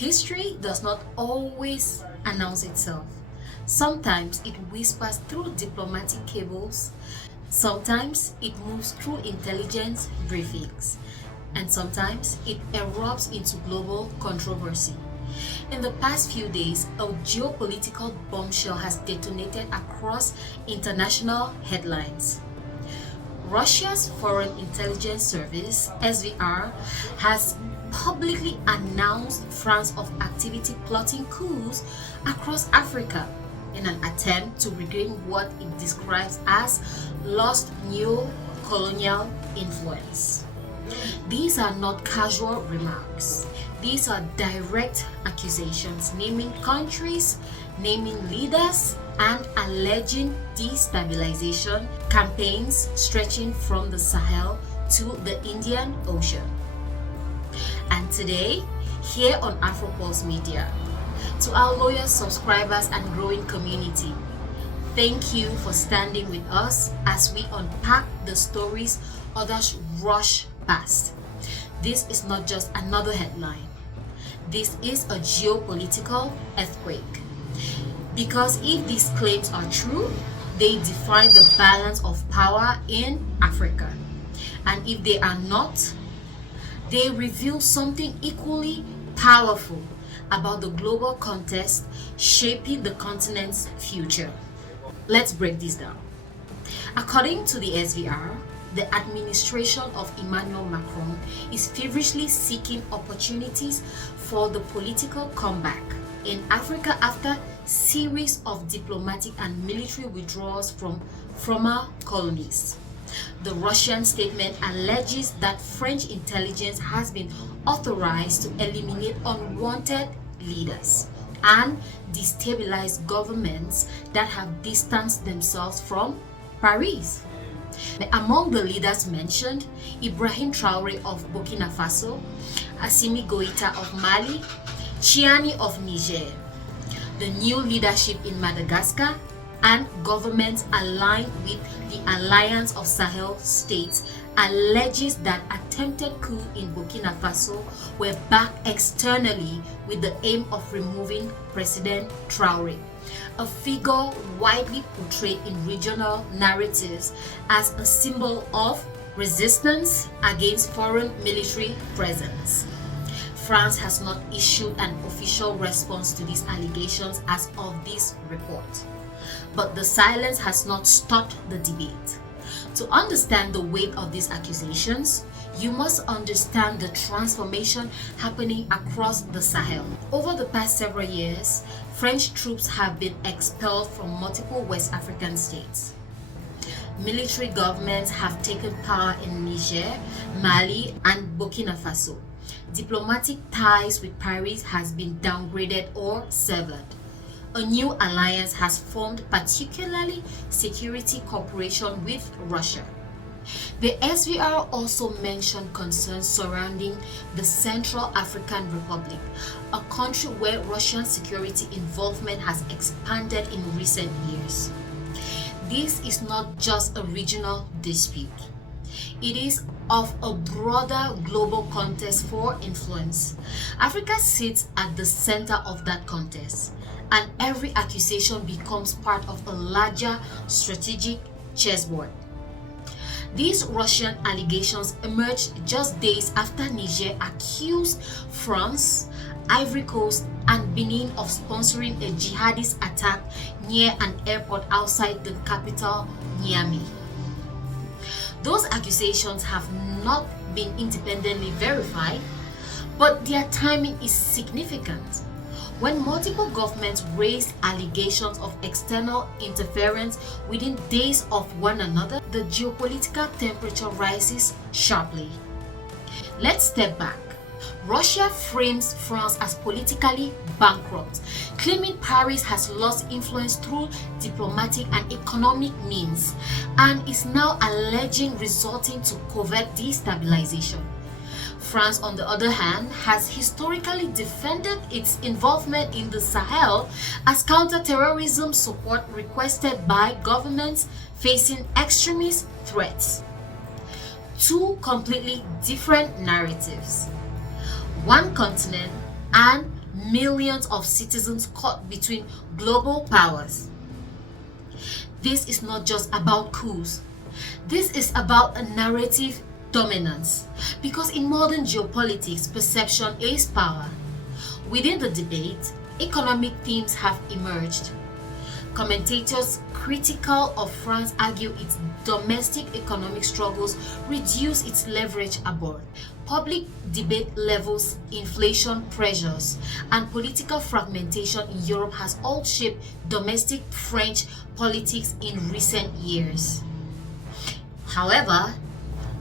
History does not always announce itself. Sometimes it whispers through diplomatic cables, sometimes it moves through intelligence briefings, and sometimes it erupts into global controversy. In the past few days, a geopolitical bombshell has detonated across international headlines. Russia's Foreign Intelligence Service, SVR, has publicly announced France of activity plotting coups across Africa in an attempt to regain what it describes as lost neo-colonial influence. These are not casual remarks. These are direct accusations naming countries, naming leaders, and alleging destabilization campaigns stretching from the Sahel to the Indian Ocean. And today, here on Afro Pulse Media, to our loyal subscribers and growing community, thank you for standing with us as we unpack the stories others rush past. This is not just another headline. This is a geopolitical earthquake. Because if these claims are true, they define the balance of power in Africa. And if they are not, they reveal something equally powerful about the global contest shaping the continent's future. Let's break this down. According to the SVR, the administration of Emmanuel Macron is feverishly seeking opportunities for the political comeback in Africa after series of diplomatic and military withdrawals from former colonies. The Russian statement alleges that French intelligence has been authorized to eliminate unwanted leaders and destabilize governments that have distanced themselves from Paris. Among the leaders mentioned, Ibrahim Traoré of Burkina Faso, Assimi Goïta of Mali, Tchiani of Niger. The new leadership in Madagascar and governments aligned with the Alliance of Sahel States alleges that attempted coup in Burkina Faso were backed externally with the aim of removing President Traoré, a figure widely portrayed in regional narratives as a symbol of resistance against foreign military presence. France has not issued an official response to these allegations as of this report, but the silence has not stopped the debate. To understand the weight of these accusations, you must understand the transformation happening across the Sahel. Over the past several years, French troops have been expelled from multiple West African states. Military governments have taken power in Niger, Mali, and Burkina Faso. Diplomatic ties with Paris has been downgraded or severed. A new alliance has formed, particularly security cooperation with Russia. The SVR also mentioned concerns surrounding the Central African Republic, a country where Russian security involvement has expanded in recent years. This is not just a regional dispute. It is of a broader global contest for influence. Africa sits at the center of that contest, and every accusation becomes part of a larger strategic chessboard. These Russian allegations emerged just days after Niger accused France, Ivory Coast, and Benin of sponsoring a jihadist attack near an airport outside the capital, Niamey. Those accusations have not been independently verified, but their timing is significant. When multiple governments raised allegations of external interference within days of one another, the geopolitical temperature rises sharply. Let's step back. Russia frames France as politically bankrupt, claiming Paris has lost influence through diplomatic and economic means, and is now alleging resulting to covert destabilization. France, on the other hand, has historically defended its involvement in the Sahel as counter-terrorism support requested by governments facing extremist threats. Two completely different narratives. One continent and millions of citizens caught between global powers. This is not just about coups. This is about a narrative dominance, because in modern geopolitics, perception is power. Within the debate, economic themes have emerged. Commentators critical of France argue its domestic economic struggles reduce its leverage abroad. Public debate levels, inflation pressures, and political fragmentation in Europe has all shaped domestic French politics in recent years. However,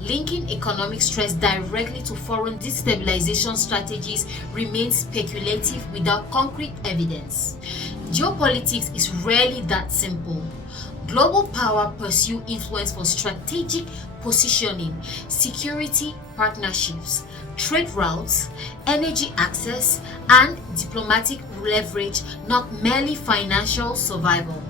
linking economic stress directly to foreign destabilization strategies remains speculative without concrete evidence. Geopolitics is rarely that simple. Global power pursue influence for strategic positioning, security partnerships, trade routes, energy access, and diplomatic leverage, not merely financial survival.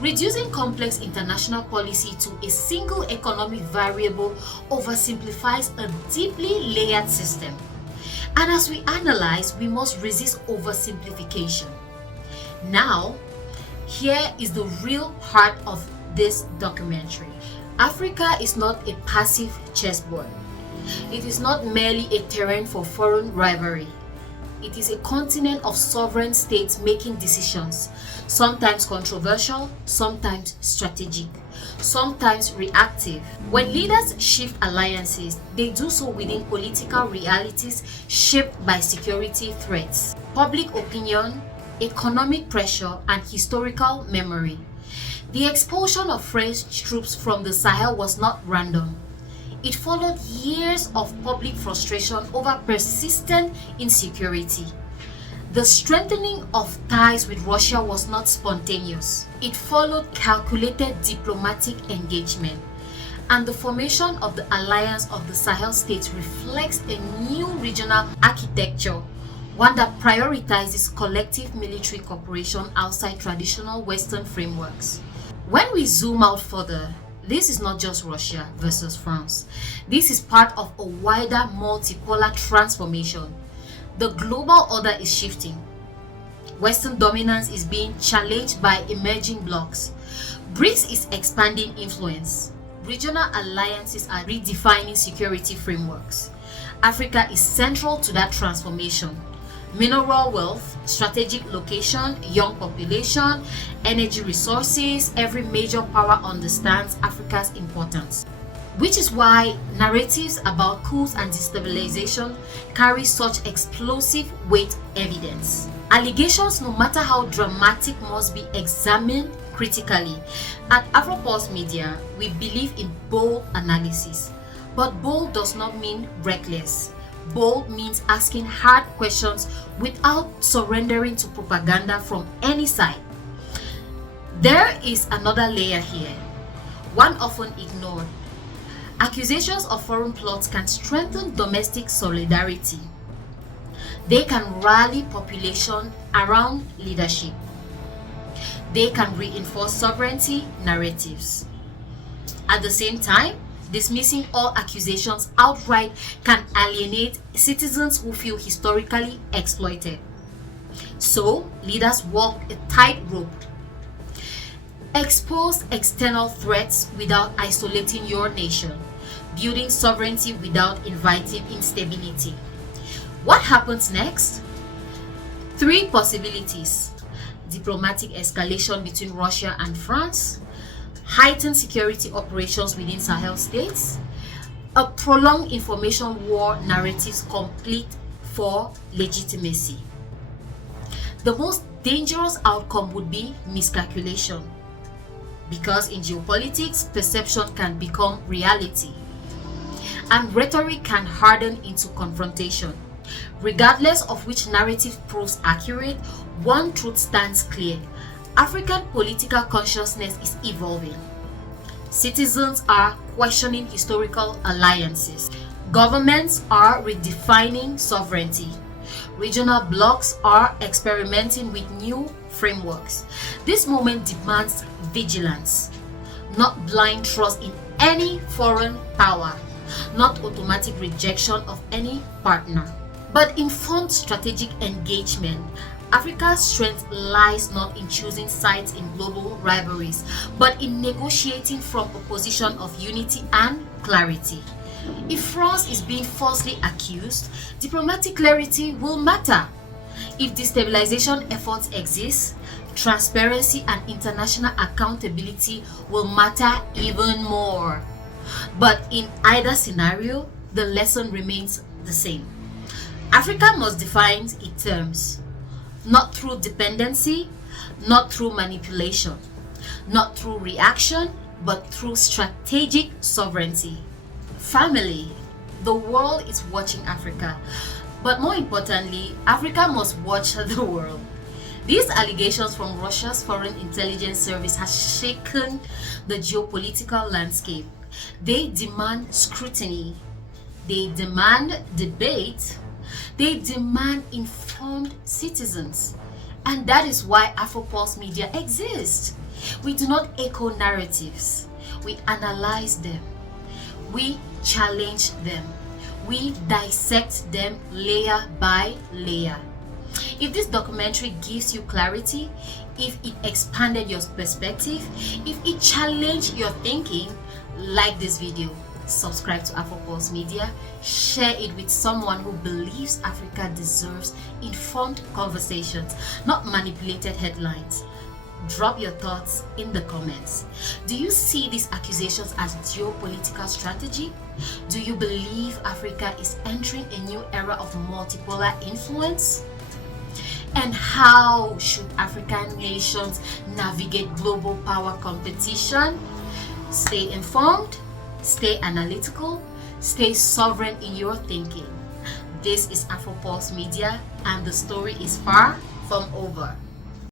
Reducing complex international policy to a single economic variable oversimplifies a deeply layered system. And as we analyze, we must resist oversimplification. Now, here is the real heart of this documentary. Africa is not a passive chessboard. It is not merely a terrain for foreign rivalry. It is a continent of sovereign states making decisions, sometimes controversial, sometimes strategic, sometimes reactive. When leaders shift alliances, they do so within political realities shaped by security threats, public opinion, economic pressure, and historical memory. The expulsion of French troops from the Sahel was not random. It followed years of public frustration over persistent insecurity. The strengthening of ties with Russia was not spontaneous. It followed calculated diplomatic engagement. And the formation of the Alliance of the Sahel States reflects a new regional architecture, one that prioritizes collective military cooperation outside traditional Western frameworks. When we zoom out further, this is not just Russia versus France. This is part of a wider multipolar transformation. The global order is shifting. Western dominance is being challenged by emerging blocs. BRICS is expanding influence. Regional alliances are redefining security frameworks. Africa is central to that transformation. Mineral wealth, strategic location, young population, energy resources, every major power understands Africa's importance. Which is why narratives about coups and destabilization carry such explosive weight evidence. Allegations, no matter how dramatic, must be examined critically. At Afro Pulse Media, we believe in bold analysis. But bold does not mean reckless. Bold means asking hard questions without surrendering to propaganda from any side. There is another layer here, one often ignored. Accusations of foreign plots can strengthen domestic solidarity. They can rally population around leadership. They can reinforce sovereignty narratives. At the same time, dismissing all accusations outright can alienate citizens who feel historically exploited. So, leaders walk a tightrope. Expose external threats without isolating your nation, building sovereignty without inviting instability. What happens next? 3 possibilities: diplomatic escalation between Russia and France, heightened security operations within Sahel states, a prolonged information war narratives complete for legitimacy. The most dangerous outcome would be miscalculation, because in geopolitics, perception can become reality, and rhetoric can harden into confrontation. Regardless of which narrative proves accurate, one truth stands clear: African political consciousness is evolving. Citizens are questioning historical alliances. Governments are redefining sovereignty. Regional blocs are experimenting with new frameworks. This moment demands vigilance, not blind trust in any foreign power, not automatic rejection of any partner. But informed strategic engagement, Africa's strength lies not in choosing sides in global rivalries, but in negotiating from a position of unity and clarity. If France is being falsely accused, diplomatic clarity will matter. If destabilization efforts exist, transparency and international accountability will matter even more. But in either scenario, the lesson remains the same. Africa must define its terms, not through dependency, not through manipulation, not through reaction, but through strategic sovereignty. Family, the world is watching Africa, but more importantly, Africa must watch the world. These allegations from Russia's Foreign Intelligence Service has shaken the geopolitical landscape. They demand scrutiny, they demand debate, they demand informed citizens. And that is why Afro Pulse Media exists. We do not echo narratives, we analyze them, we challenge them, we dissect them layer by layer. If this documentary gives you clarity, if it expanded your perspective, if it challenged your thinking, like this video, subscribe to Afro Pulse Media, share it with someone who believes Africa deserves informed conversations, not manipulated headlines. Drop your thoughts in the comments. Do you see these accusations as geopolitical strategy? Do you believe Africa is entering a new era of multipolar influence? And how should African nations navigate global power competition? Stay informed, stay analytical, stay sovereign in your thinking. This is Afro Pulse Media, and the story is far from over.